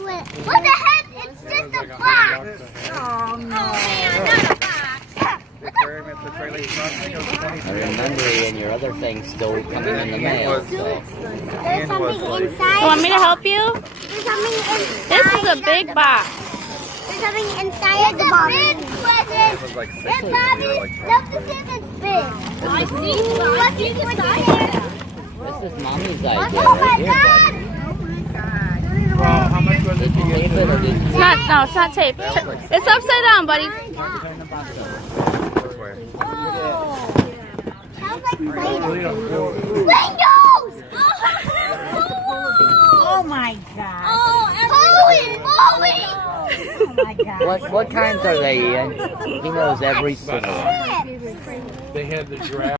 What the heck? It's just a box. Oh, no. Man, not a box. I remember in your other thing still coming in the mail. So. There's something inside. You want me to help you? There's something inside. This is a big box. There's something inside of the box. It's a big present. And Bobby, look to see if it's big. I see the size. This is Mommy's idea Oh my right here, God. buddy. Well, how much was it Did you tape it or did you? It's not, no, it's not taped. It's upside down, buddy. Sounds like Play-Doh. Pringles! Oh my God. Holy moly! Oh my God. What kinds are they, Ian? He knows every single one. They had the giraffe.